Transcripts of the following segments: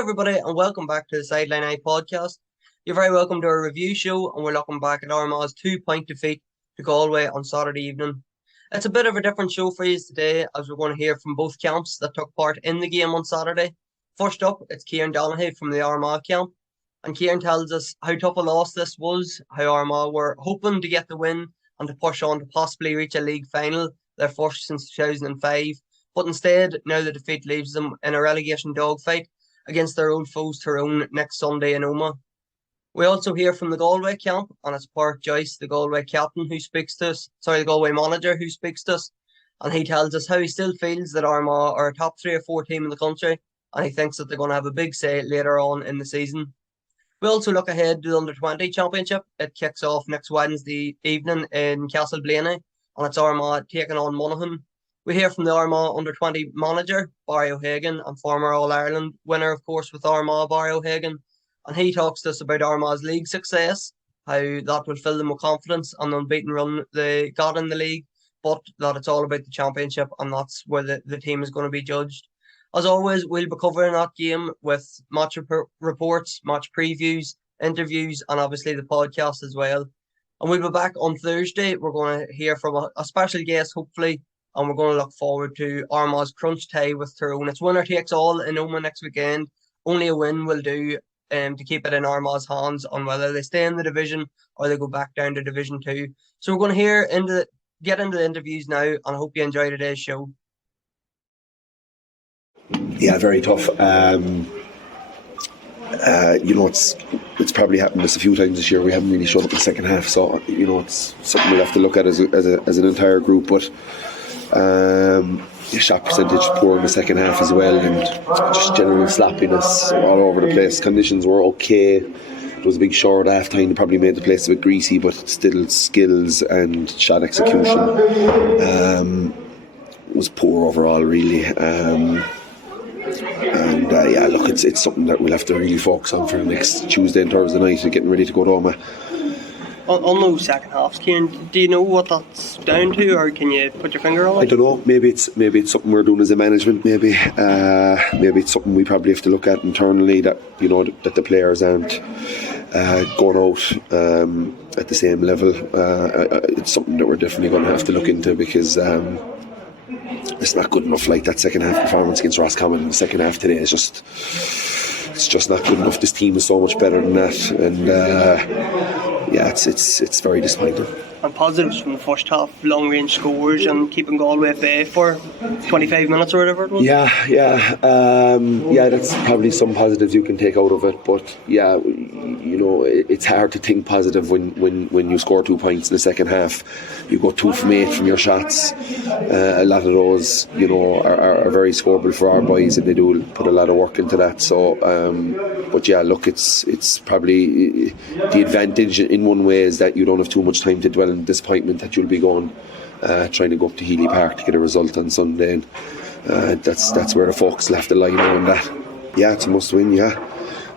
everybody, and welcome back to the Sideline Eye podcast. You're very welcome to our review show, and we're looking back at Armagh's 2-point defeat to Galway on Saturday evening. It's a bit of a different show for you today, as we're going to hear from both camps that took part in the game on Saturday. First up, it's Kieran Donaghy from the Armagh camp, and Kieran tells us how tough a loss this was, how Armagh were hoping to get the win and to push on to possibly reach a league final, their first since 2005. But instead, now the defeat leaves them in a relegation dogfight against their old foes Tyrone next Sunday in Armagh. We also hear from the Galway camp, and it's part Joyce, the Galway captain, who speaks to us. The Galway manager who speaks to us, and he tells us how he still feels that Armagh are a top 3 or 4 team in the country, and he thinks that they're going to have a big say later on in the season. We also look ahead to the Under-20 Championship. It kicks off next Wednesday evening in Castleblaney, and it's Armagh taking on Monaghan. We hear from the Armagh Under-20 manager, Barry O'Hagan, and former All-Ireland winner, of course, with Armagh, Barry O'Hagan. And he talks to us about Armagh's league success, how that will fill them with confidence and the unbeaten run they got in the league, but that it's all about the championship, and that's where the team is going to be judged. As always, we'll be covering that game with match reports, match previews, interviews, and obviously the podcast as well. And we'll be back on Thursday. We're going to hear from a special guest, hopefully, and we're going to look forward to Armagh's crunch tie with Tyrone. It's winner takes all in Omagh next weekend. Only a win will do to keep it in Armagh's hands on whether they stay in the division or they go back down to Division 2. So we're going to get into the interviews now, and I hope you enjoy today's show. Yeah, very tough. It's probably happened us a few times this year. We haven't really showed up in the second half, so it's something we'll have to look at as an entire group. But shot percentage poor in the second half as well, and just general sloppiness all over the place. Conditions were okay. It was a big short half time. They probably made the place a bit greasy, but still skills and shot execution was poor overall, really. It's something that we'll have to really focus on for the next Tuesday and Thursday night, and getting ready to go to Armagh. On those second halves, Kieran, do you know what that's down to, or can you put your finger on it? I don't know. Maybe it's something we're doing as a management. Maybe it's something we probably have to look at internally, that that the players aren't going out at the same level. It's something that we're definitely going to have to look into, because it's not good enough. Like that second half performance against Roscommon in the second half today is just not good enough. This team is so much better than that, and it's very disappointing. And positives from the first half, long range scores and keeping Galway at bay for 25 minutes or whatever it was. That's probably some positives you can take out of it. But it's hard to think positive when you score 2 points in the second half. You go 2 from 8 from your shots. A lot of those are very scoreable for our boys, and they do put a lot of work into that. So it's probably the advantage in one way is that you don't have too much time to dwell in disappointment, that you'll be going trying to go up to Healy Park to get a result on Sunday, and that's where the focus will have to lie on that. Yeah, it's a must win. Yeah,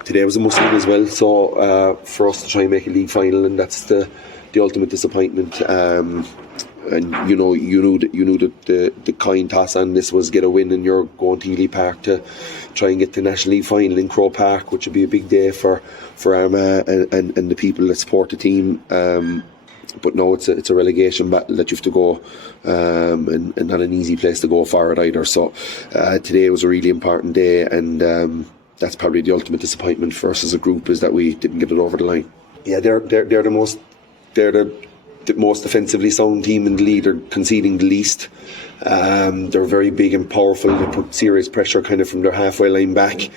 today was a must win as well, so for us to try and make a league final, and that's the ultimate disappointment. And you knew that the coin toss on this was get a win, and you're going to Healy Park to try and get the National League final in Croke Park, which would be a big day for Armagh and the people that support the team. But no, it's a relegation battle that you have to go, and not an easy place to go for it either. So today was a really important day, and that's probably the ultimate disappointment for us as a group, is that we didn't get it over the line. Yeah, they're the most defensively sound team in the league. They're conceding the least. They're very big and powerful. They put serious pressure kind of from their halfway line back.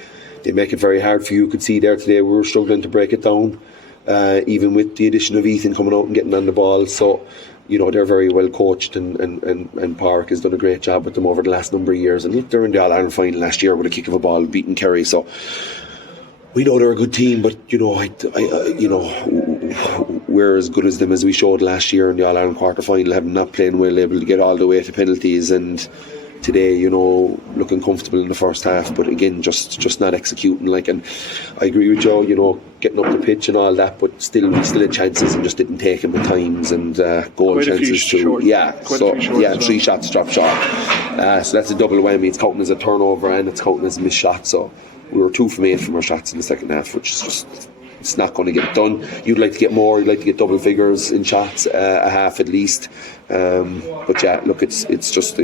They make it very hard for you. You could see there today we were struggling to break it down, even with the addition of Ethan coming out and getting on the ball. So they're very well coached, and Padraic has done a great job with them over the last number of years. And look, they're in the All-Ireland final last year with a kick of a ball beating Kerry. So we know they're a good team, but we're as good as them as we showed last year in the All-Ireland quarter-final, having not playing well, able to get all the way to penalties, and today, looking comfortable in the first half, but again, just not executing. And I agree with Joe, getting up the pitch and all that, but still had chances and just didn't take them at times, and goal quite chances too. Three shots dropped short. So that's a double whammy. It's counting as a turnover and it's counting as a missed shot. So we were 2 from 8 from our shots in the second half, which is just, it's not going to get done. You'd like to get more. You'd like to get double figures in shots, a half at least. But yeah, look, it's just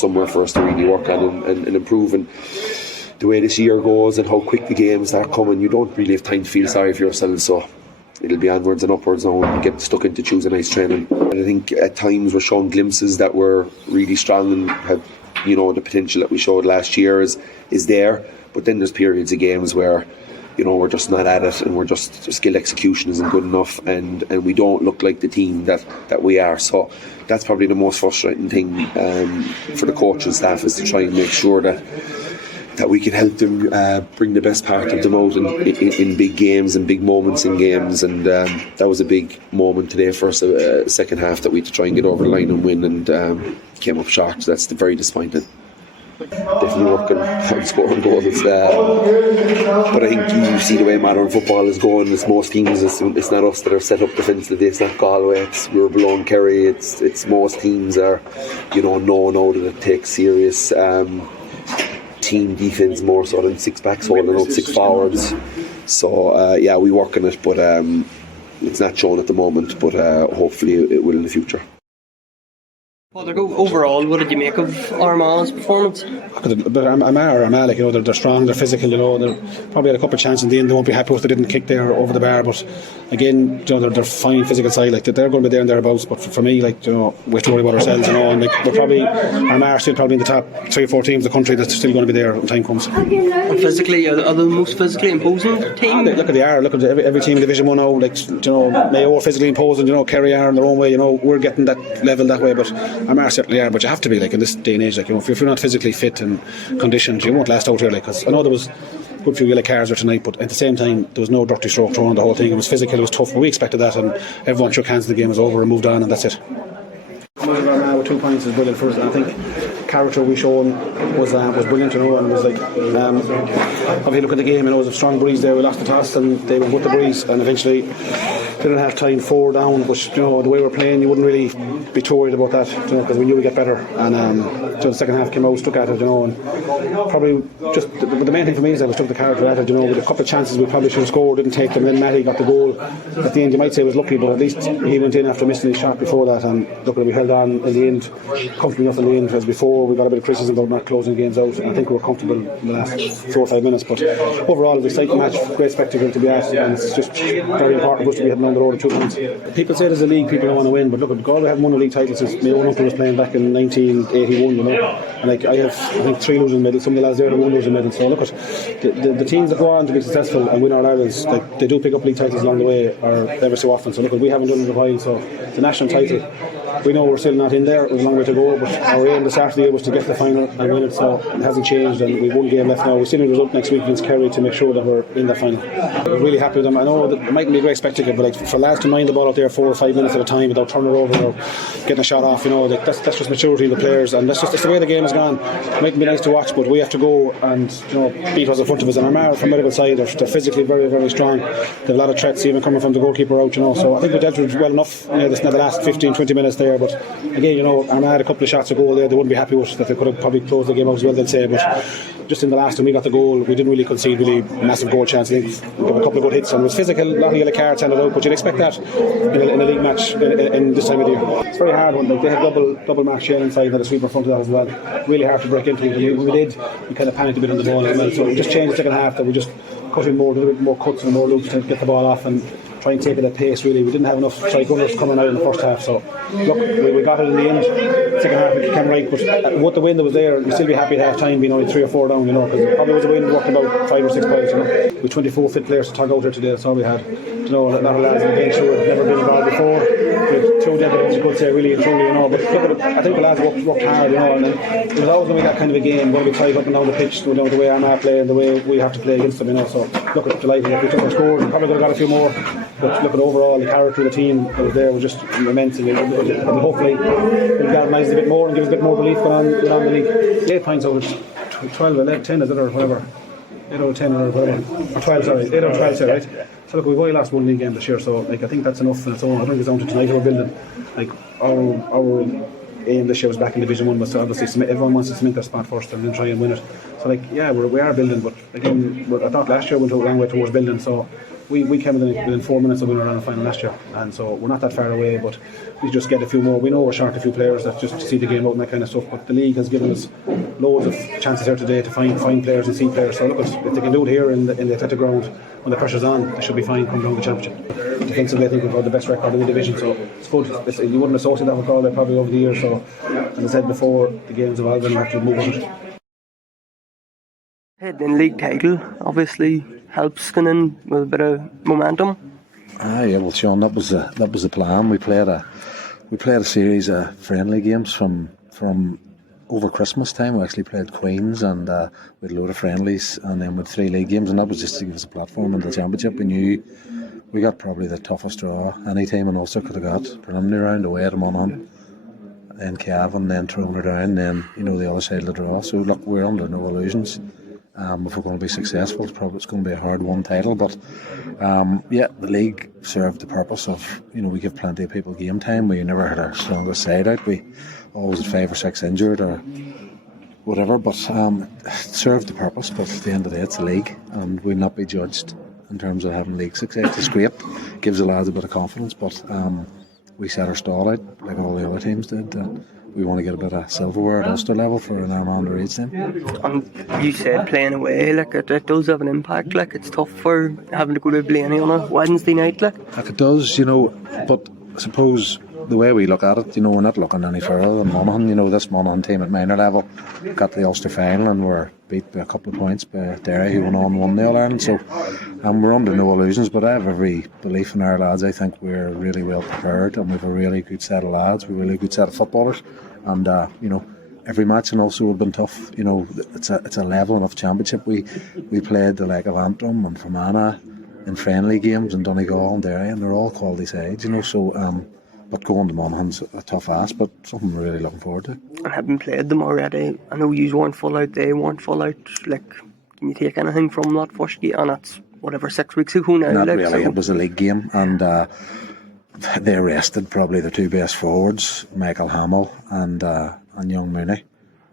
somewhere for us to really work on and improve. And the way this year goes and how quick the games are coming, you don't really have time to feel sorry for yourself. So it'll be onwards and upwards now and get stuck into Tuesday night's training. And I think at times we're showing glimpses that we're really strong and have, the potential that we showed last year is there. But then there's periods of games where we're just not at it, and we're just skill execution isn't good enough, and we don't look like the team that we are. So that's probably the most frustrating thing for the coaching staff, is to try and make sure that we can help them bring the best part of them out in big games and big moments in games. And that was a big moment today for us, second half, that we had to try and get over the line and win, and came up short. So that's very disappointing. Definitely working on scoring goals, but I think you see the way modern football is going. It's most teams. It's not us that are set up defensively. It's not Galway. We're below Kerry. It's most teams are, know now that it takes serious team defence more so than six backs holding up six forwards. So yeah, we work on it, but it's not shown at the moment. But hopefully it will in the future. Padraic, overall, what did you make of Armagh's performance? But Armagh, they're strong, they're physical, they probably had a couple of chances in the end. They won't be happy with they didn't kick there over the bar, but again, they're fine physical side, they're going to be there and thereabouts. But for me, we have to worry about ourselves, and we're probably, Armagh are still probably in the top 3 or 4 teams in the country that's still going to be there when time comes. And physically, are they the most physically imposing team? Look at every team in Division 1 now, Mayo are physically imposing, Kerry are in their own way, we're getting that level that way, but Armagh certainly are. But you have to be, in this day and age, if you're not physically fit and conditioned, you won't last out here. Because I know there was a good few yellow cards there tonight, but at the same time there was no dirty stroke thrown on the whole thing. It was physical, it was tough, but we expected that, and everyone shook hands. The game was over and moved on, and that's it. Armagh with 2 points is brilliant for us. I think character we shown was brilliant, and was obviously look at the game, it was a strong breeze there. We lost the toss and they went with the breeze, and eventually didn't have time 4 down, but the way we're playing, you wouldn't really be too worried about that, because we knew we'd get better. And the second half came out, stuck at it, and probably just the main thing for me is that we took the character at it. With a couple of chances we probably should have scored, didn't take them. And then Matty got the goal at the end. You might say he was lucky, but at least he went in after missing his shot before that, and look, we held on in the end, comfortably enough in the end. As before, we got a bit of criticism about not closing games out, and I think we were comfortable in the last 4 or 5 minutes. But overall, it was an exciting match, great spectacle to be at, and it's just very important for us to be heading on the road at 2 points. People say there's a league, people don't want to win, but look, Galway haven't won a league title since my own uncle was playing back in 1981, and I think 3 losing medals. Some of the lads there have 1 losing medal. So look at the teams that go on to be successful and win our Irelands, they do pick up league titles along the way, or ever so often. So look, we haven't done it in a while, so the national title, we know we're still not in there. There's a long way to go, but our aim this start of the year was to get to the final and win it, so it hasn't changed, and we've 1 game left now. We're still in the result next week against Kerry to make sure that we're in the final. We're really happy with them. I know that it mightn't be a great spectacle, but for lads to mind the ball out there 4 or 5 minutes at a time without turning it over or getting a shot off, that's just maturity in the players, and that's the way the game has gone. It mightn't be nice to watch, but we have to go and beat what's in front of us. And Armagh, from medical side, they're physically very, very strong. They have a lot of threats even coming from the goalkeeper out, so I think we dealt with it well enough the last 15-20 minutes there. But again, Armagh had a couple of shots a goal there they wouldn't be happy with, that they could have probably closed the game out as well, they'll say. But just in the last time we got the goal, we didn't really concede massive goal chance. I think we got a couple of good hits, and it was physical, a lot of yellow cards handed out, but you'd expect that in a league match in this time of the year. It's a very hard one. They had double mark Shane inside, and a sweeper in front of that as well. Really hard to break into it. When we did, we kind of panicked a bit on the ball as well, so we just changed the second half, that we just cut in more, a little bit more cuts and more loops to get the ball off and try and take it at pace. Really, we didn't have enough strike runners coming out in the first half, so look, we got it in the end. Second half it came right, but with the win that was there, we'd still be happy at half time being only 3 or 4 down, because it probably was a win worth about 5 or 6 points. With 24 fit players to tug out here today, that's all we had. A lot of lads on the bench who had never been involved before. With 2 gentlemen, you could say, really and truly, but look at it, I think the lads worked hard, and then it was always going to be that kind of a game, going to be tight up and down the pitch, the way Armagh play and the way we have to play against them, so look at delighted if we took our scores. We probably could have got a few more, but look at overall the character of the team that was there was just immense, and hopefully we'll galvanise a bit more and give us a bit more belief going on the league. 8 points out of 12, 11, 10 is it, or whatever, 8 out of 10 or whatever, or 12, sorry, 8 out of 12, right? So look, we've only lost 1 league game this year, so I think that's enough on its own. I think it's down to tonight we're building. Our aim this year was back in Division 1, was to obviously everyone wants to cement their spot first and then try and win it. So we are building, but again, I thought last year we went a long way towards building, so we came within 4 minutes of winning around the final last year, and so we're not that far away, but we just get a few more. We know we're short a few players that just see the game out and that kind of stuff, but the league has given us loads of chances here today to find players and see players. So look, if they can do it here in the athletic ground when the pressure's on, they should be fine come down the championship. Defensively, I think we've got the best record in the division, so it's good. You wouldn't associate that with Galway probably over the years, so as I said before, the game's evolving and we have to move on it. Heading league title obviously helps going in with a bit of momentum. Yeah, well, Sean, that was the plan. We played a series of friendly games from over Christmas time. We actually played Queens and we had a load of friendlies, and then with 3 league games, and that was just to give us a platform in the championship. We knew we got probably the toughest draw any team in Ulster could have got. Preliminary round away at Monaghan, then Cavan, then Tyrone down, then the other side of the draw. So look, we're under no illusions. If we're going to be successful, it's going to be a hard-won title. But the league served the purpose of we give plenty of people game time. We never had our strongest side out. We always had 5 or 6 injured or whatever. But it served the purpose. But at the end of the day, it's a league, and we'll not be judged in terms of having league success. It's great, gives the lads a bit of confidence. But we set our stall out like all the other teams did. We want to get a bit of silverware at Ulster level for an Armagh underage team. And you said playing away, it does have an impact. It's tough for having to go to Blaney on a Wednesday night. Like it does, but I suppose the way we look at it, we're not looking any further than Monaghan. This Monaghan team at minor level got to the Ulster final and were beat by a couple of points by Derry, who went on and won the All-Ireland. So we're under no illusions, but I have every belief in our lads. I think we're really well prepared, and we've a really good set of lads, we've a really good set of footballers. And every match in Ulster would have been tough. It's a level enough championship. We played the like of Antrim and Fermanagh in friendly games, and Donaghy and Derry, and they're all quality sides. So but going to Monaghan's a tough ask, but something we're really looking forward to. And having played them already, I know you weren't full out, they weren't full out. Can you take anything from that first game? And that's 6 weeks ago now. Not really. It was a league game, and they rested probably the 2 best forwards, Michael Hamill and young Mooney,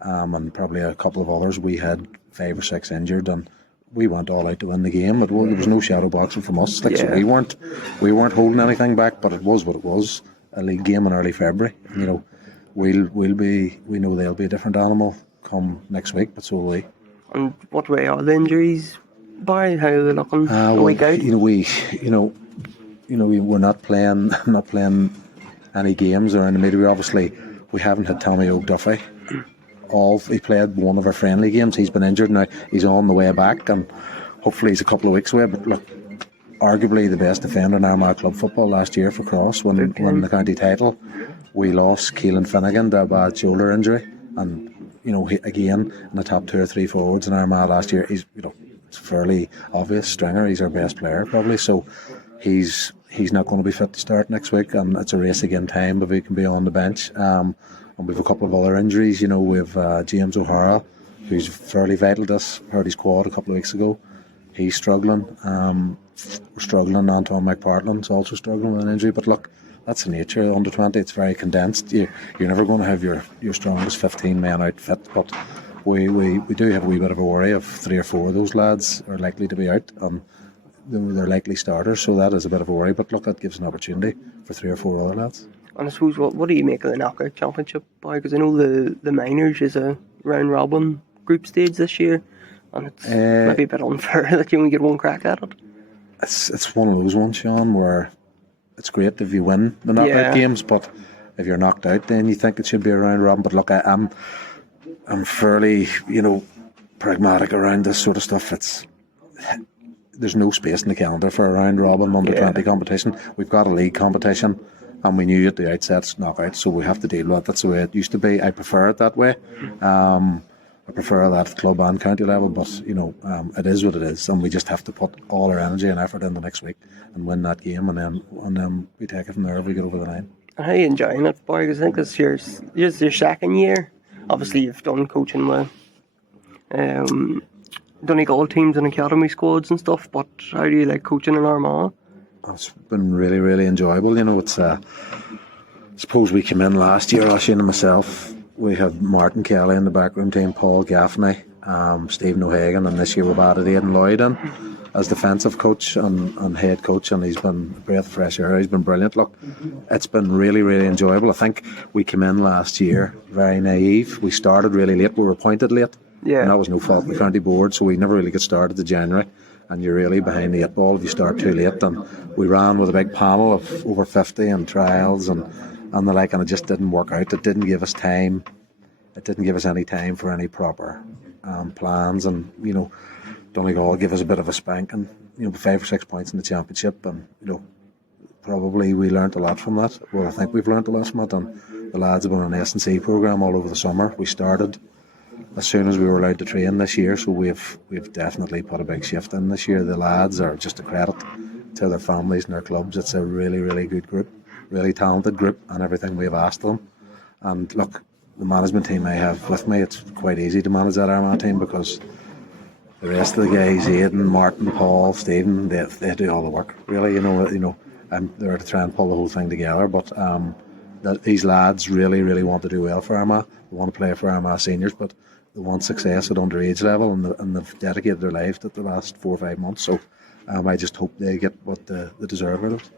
and probably a couple of others. We had 5 or 6 injured, and we went all out to win the game. But there was no shadow boxing from us. So we weren't holding anything back. But it was what it was. A league game in early February. We know they'll be a different animal come next week, but so will we. And what way are the injuries, Barry? How are they looking a week out? We're not playing any games or in the middle. We haven't had Tommy O'Duffy. He played one of our friendly games. He's been injured now. He's on the way back, and hopefully he's a couple of weeks away. But look, arguably the best defender in Armagh club football last year for Cross won the county title. We lost Keelan Finnegan to a bad shoulder injury, and he, again in the top 2 or 3 forwards in Armagh last year. He's it's fairly obvious. Stringer, he's our best player probably, so he's not going to be fit to start next week, and it's a race again time if he can be on the bench. And we've a couple of other injuries. We've James O'Hara, who's fairly vital to us. Hurt his quad a couple of weeks ago. He's struggling. We're struggling. Anton McPartland's also struggling with an injury. But look, that's the nature. Under 20, it's very condensed. You're never going to have your strongest 15 men out fit. But we do have a wee bit of a worry of 3 or 4 of those lads are likely to be out, and they're likely starters. So that is a bit of a worry. But look, that gives an opportunity for 3 or 4 other lads. And I suppose, what do you make of the knockout championship, Boy? Because I know the minors is a round robin group stage this year, and it's maybe a bit unfair that you only get one crack at it. It's one of those ones, Sean, where it's great if you win the knockout games, but if you're knocked out, then you think it should be a round robin. But look, I'm fairly pragmatic around this sort of stuff. There's no space in the calendar for a round robin under 20 competition. We've got a league competition, and we knew at the outset it's knockout, so we have to deal with it. That's the way it used to be. I prefer it that way. I prefer that at club and county level, but it is what it is, and we just have to put all our energy and effort in the next week and win that game, and then we take it from there if we get over the line. How are you enjoying it, Boy? Because I think this year's your second year. Obviously, you've done coaching with Donegal teams and academy squads and stuff, but how do you like coaching in Armagh? It's been really, really enjoyable. It's suppose we came in last year, Oisin and myself. We had Martin Kelly in the backroom team, Paul Gaffney, Stephen O'Hagan, and this year we've added Aidan Lloyd in as defensive coach and head coach, and he's been a breath of fresh air. He's been brilliant. Look, it's been really, really enjoyable. I think we came in last year very naive. We started really late. We were appointed late. Yeah. And that was no fault of the county board, so we never really got started to January. And you're really behind the 8 ball if you start too late. And we ran with a big panel of over 50 and trials and the like, and it just didn't work out. It didn't give us time. It didn't give us any time for any proper plans. And Donaghy gave us a bit of a spanking. 5 or 6 points in the championship, and probably we learnt a lot from that. Well, I think we've learnt a lot from it. And the lads have been on an S&C programme all over the summer. We started as soon as we were allowed to train this year, so we've definitely put a big shift in this year. The lads are just a credit to their families and their clubs. It's a really, really good group, really talented group, and everything we've asked them. And look, the management team I have with me, it's quite easy to manage that Armagh team because the rest of the guys, Aidan, Martin, Paul, Stephen, they do all the work. Really, I'm there to try and pull the whole thing together. But these lads really, really want to do well for Armagh. They want to play for Armagh seniors, but they want success at underage level, and they've dedicated their life to the last 4 or 5 months. So I just hope they get what they deserve out of it.